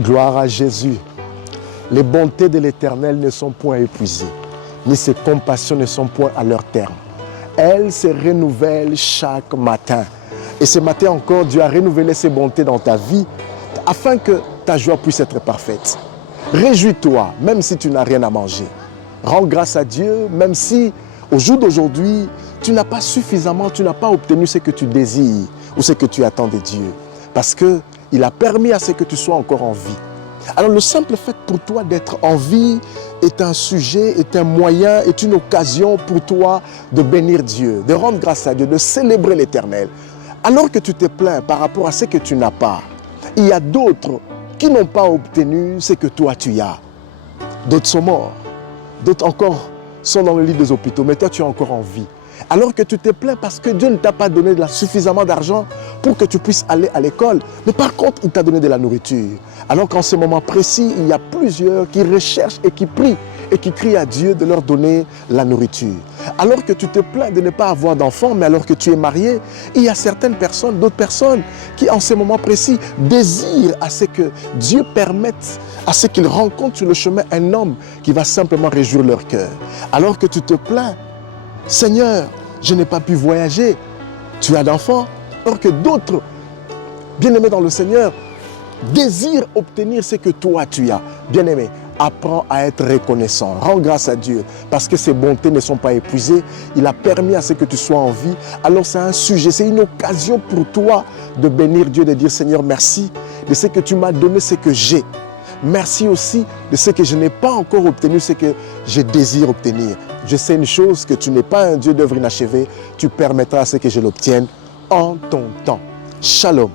Gloire à Jésus. Les bontés de l'Éternel ne sont point épuisées, ni ses compassions ne sont point à leur terme. Elles se renouvellent chaque matin. Et ce matin encore, Dieu a renouvelé ses bontés dans ta vie afin que ta joie puisse être parfaite. Réjouis-toi, même si tu n'as rien à manger. Rends grâce à Dieu, même si au jour d'aujourd'hui, tu n'as pas suffisamment, tu n'as pas obtenu ce que tu désires ou ce que tu attends de Dieu. Parce qu'il a permis à ce que tu sois encore en vie. Alors le simple fait pour toi d'être en vie est un sujet, est un moyen, est une occasion pour toi de bénir Dieu, de rendre grâce à Dieu, de célébrer l'Éternel. Alors que tu te plains par rapport à ce que tu n'as pas, il y a d'autres qui n'ont pas obtenu ce que toi tu as. D'autres sont morts, d'autres encore sont dans le lit des hôpitaux, mais toi tu es encore en vie. Alors que tu te plains parce que Dieu ne t'a pas donné suffisamment d'argent pour que tu puisses aller à l'école. Mais par contre, il t'a donné de la nourriture. Alors qu'en ce moment précis, il y a plusieurs qui recherchent et qui prient et qui crient à Dieu de leur donner la nourriture. Alors que tu te plains de ne pas avoir d'enfants, mais alors que tu es marié, il y a certaines personnes, d'autres personnes qui en ce moment précis désirent à ce que Dieu permette à ce qu'ils rencontrent sur le chemin un homme qui va simplement réjouir leur cœur. Alors que tu te plains, Seigneur, je n'ai pas pu voyager. Tu as d'enfants, alors que d'autres, bien-aimés dans le Seigneur, désirent obtenir ce que toi tu as. Bien-aimé, apprends à être reconnaissant. Rends grâce à Dieu parce que ses bontés ne sont pas épuisées. Il a permis à ce que tu sois en vie. Alors c'est un sujet, c'est une occasion pour toi de bénir Dieu, de dire Seigneur, merci de ce que tu m'as donné, ce que j'ai. Merci aussi de ce que je n'ai pas encore obtenu, ce que je désire obtenir. Je sais une chose, que tu n'es pas un Dieu d'œuvre inachevée. Tu permettras à ce que je l'obtienne en ton temps. Shalom.